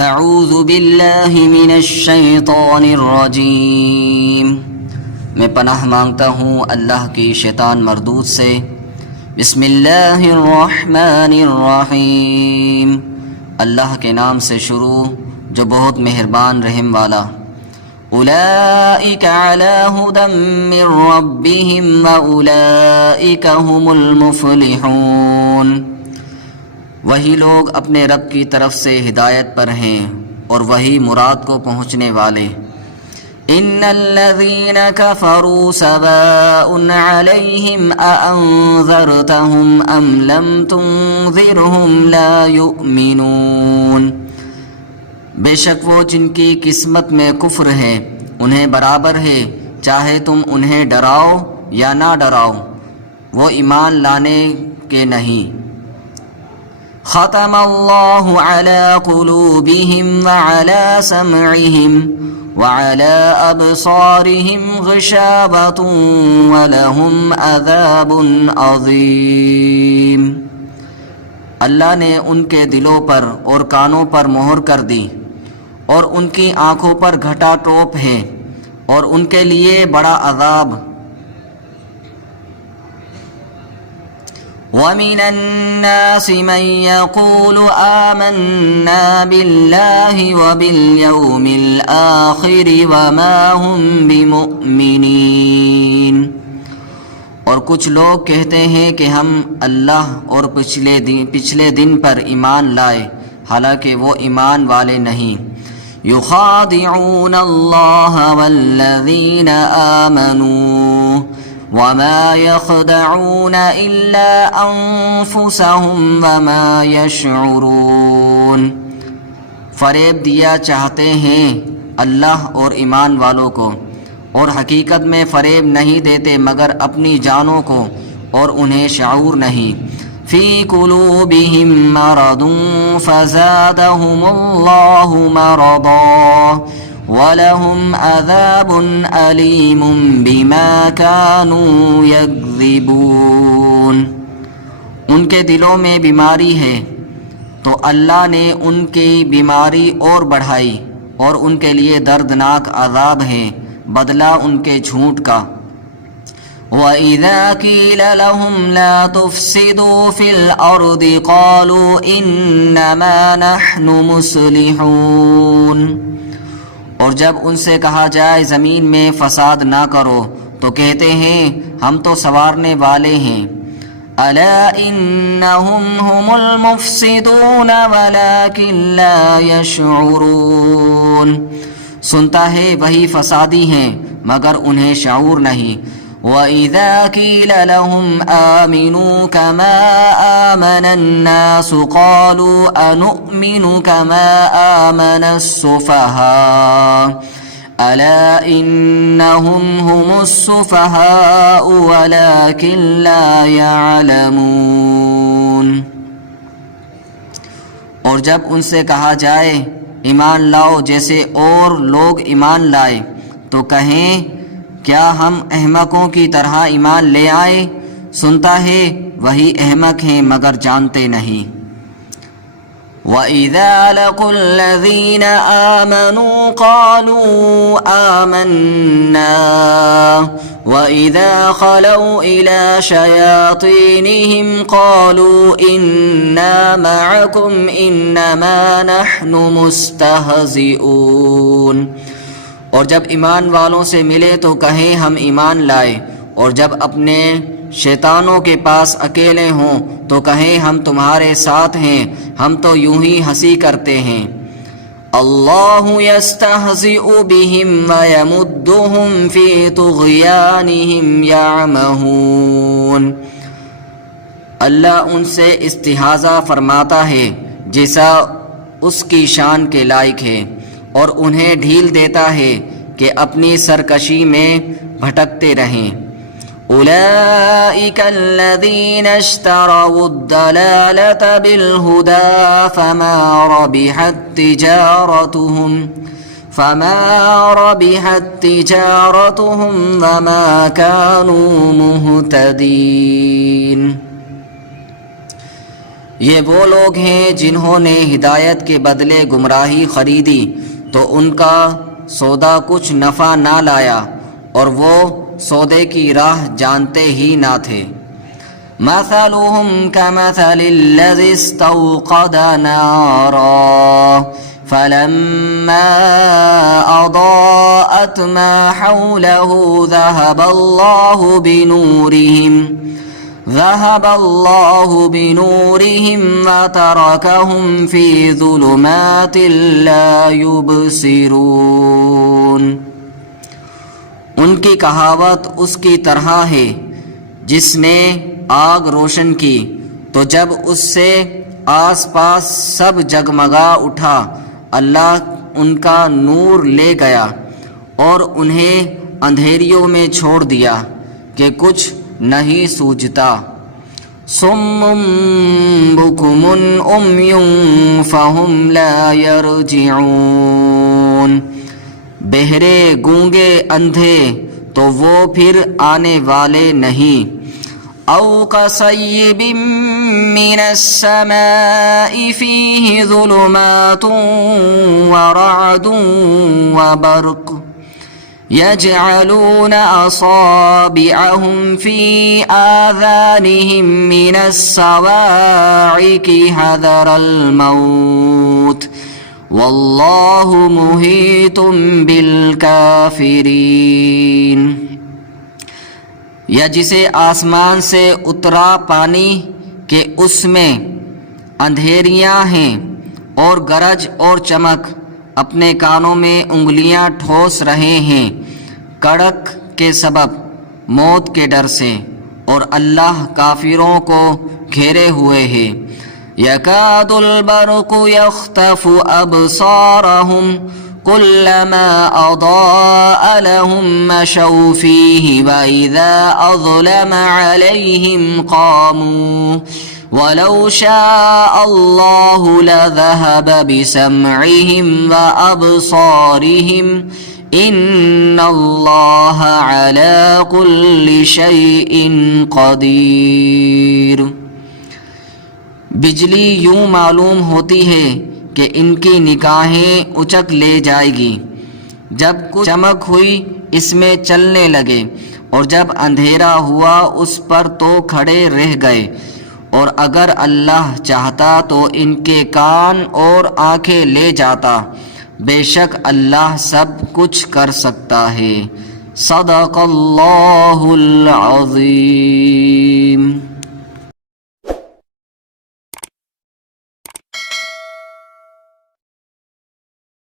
اعوذ باللہ من الشیطان الرجیم، میں پناہ مانگتا ہوں اللہ کی شیطان مردود سے۔ بسم اللہ الرحمن الرحیم، اللہ کے نام سے شروع جو بہت مہربان رحم والا۔ اولئک علی ھدی من ربہم واولئک ھم المفلحون، وہی لوگ اپنے رب کی طرف سے ہدایت پر ہیں اور وہی مراد کو پہنچنے والے۔ ان الذین کفروا سواء علیہم اانذرتہم ام لم تنذرہم لا یؤمنون، بے شک وہ جن کی قسمت میں کفر ہے انہیں برابر ہے، چاہے تم انہیں ڈراؤ یا نہ ڈراؤ، وہ ایمان لانے کے نہیں۔ ختم اللہ علی قلوبہم وعلی سمعہم وعلی ابصارہم غشاوۃ ولہم عذاب عظیم، اللہ نے ان کے دلوں پر اور کانوں پر مہر کر دی اور ان کی آنکھوں پر گھٹا ٹوپ ہے اور ان کے لیے بڑا عذاب۔ وَمِنَ النَّاسِ مَن يَقُولُ آمَنَّا بِاللَّهِ وَبِالْيَوْمِ الْآخِرِ وَمَا هُمْ بِمُؤْمِنِينَ، اور کچھ لوگ کہتے ہیں کہ ہم اللہ اور پچھلے دن پر ایمان لائے، حالانکہ وہ ایمان والے نہیں۔ يُخَادِعُونَ اللَّهَ وَالَّذِينَ آمَنُوا وَمَا يَخْدَعُونَ إِلَّا أَنفُسَهُمْ وَمَا يَشْعُرُونَ، فریب دیا چاہتے ہیں اللہ اور ایمان والوں کو، اور حقیقت میں فریب نہیں دیتے مگر اپنی جانوں کو، اور انہیں شعور نہیں۔ فی قلوبہم مرض فزادہم اللہ مرضا وَلَهُمْ عَذَابٌ أَلِيمٌ بِمَا كَانُوا يَكْذِبُونَ، ان کے دلوں میں بیماری ہے تو اللہ نے ان کی بیماری اور بڑھائی، اور ان کے لیے دردناک عذاب ہے بدلہ ان کے جھوٹ کا۔ وَإِذَا قِيلَ لَهُمْ لَا تُفْسِدُوا فِي الْأَرْضِ قَالُوا إِنَّمَا نَحْنُ مُصْلِحُونَ، اور جب ان سے کہا جائے زمین میں فساد نہ کرو تو کہتے ہیں ہم تو سنوارنے والے ہیں۔ الا انہم هم المفسدون ولكن لا يشعرون، سنتا ہے وہی فسادی ہیں مگر انہیں شعور نہیں۔ وَإِذَا قِيلَ لَهُمْ آمِنُوا كَمَا آمَنَ النَّاسُ قَالُوا أَنُؤْمِنُ كَمَا آمَنَ السُّفَهَاءُ أَلَا إِنَّهُمْ هُمُ السُّفَهَاءُ وَلَكِنْ لَا يَعْلَمُونَ، اور جب ان سے کہا جائے ایمان لاؤ جیسے اور لوگ ایمان لائے تو کہیں کیا ہم احمقوں کی طرح ایمان لے آئے، سنتا ہے وہی احمق ہیں مگر جانتے نہیں۔ وَإِذَا لَقُوا الَّذِينَ آمَنُوا قَالُوا آمَنَّا وَإِذَا خَلَوْا إِلَى شَيَاطِينِهِمْ قَالُوا إِنَّا مَعَكُمْ إِنَّمَا نَحْنُ مُسْتَهْزِئُونَ، اور جب ایمان والوں سے ملے تو کہیں ہم ایمان لائے، اور جب اپنے شیطانوں کے پاس اکیلے ہوں تو کہیں ہم تمہارے ساتھ ہیں، ہم تو یوں ہی ہنسی کرتے ہیں۔ اللہ یستہزئ بہم ویمدہم فی طغیانہم یعمہون، اللہ ان سے استہزاء فرماتا ہے جیسا اس کی شان کے لائق ہے، اور انہیں ڈھیل دیتا ہے کہ اپنی سرکشی میں بھٹکتے رہیں۔ اولئک الذین اشتروا الضلالۃ بالہدی فما ربحت تجارتهم وما كانوا مہتدین، یہ وہ لوگ ہیں جنہوں نے ہدایت کے بدلے گمراہی خریدی تو ان کا سودا کچھ نفع نہ لایا اور وہ سودے کی راہ جانتے ہی نہ تھے۔ مثلهم كمثل الذي استوقد نارا فلما أضاءت ما حوله ذهب الله بنورهم وتركهم في ظلمات لا يبصرون۔ ان کی کہاوت اس کی طرح ہے جس نے آگ روشن کی تو جب اس سے آس پاس سب جگمگا اٹھا، اللہ ان کا نور لے گیا اور انہیں اندھیریوں میں چھوڑ دیا کہ کچھ نہیں سوجھتا۔ صم بکم عمی فہم لا یرجعون، بہرے گونگے اندھے تو وہ پھر آنے والے نہیں۔ او کصیب من السماء فیہ ظلمات ورعد وبرق يجعلون أصابعهم في آذانهم من الصواعق حذر الموت والله محيط بالكافرين۔ یا جسے آسمان سے اترا پانی کہ اس میں اندھیریاں ہیں اور گرج اور چمک، اپنے کانوں میں انگلیاں ٹھوس رہے ہیں کڑک کے سبب موت کے ڈر سے، اور اللہ کافروں کو گھیرے ہوئے ہے۔ یکاد البرق یخطف ابصارهم كلما اضاء لهم مشوا فيه واذا اظلم عليهم قاموا ولو شاء الله لذهب بسمعهم وأبصارهم إن الله على كل شيء قدير۔ بجلی یوں معلوم ہوتی ہے کہ ان کی نگاہیں اچک لے جائے گی، جب کچھ چمک ہوئی اس میں چلنے لگے، اور جب اندھیرا ہوا اس پر تو کھڑے رہ گئے، اور اگر اللہ چاہتا تو ان کے کان اور آنکھیں لے جاتا، بے شک اللہ سب کچھ کر سکتا ہے۔ صدق اللہ العظیم۔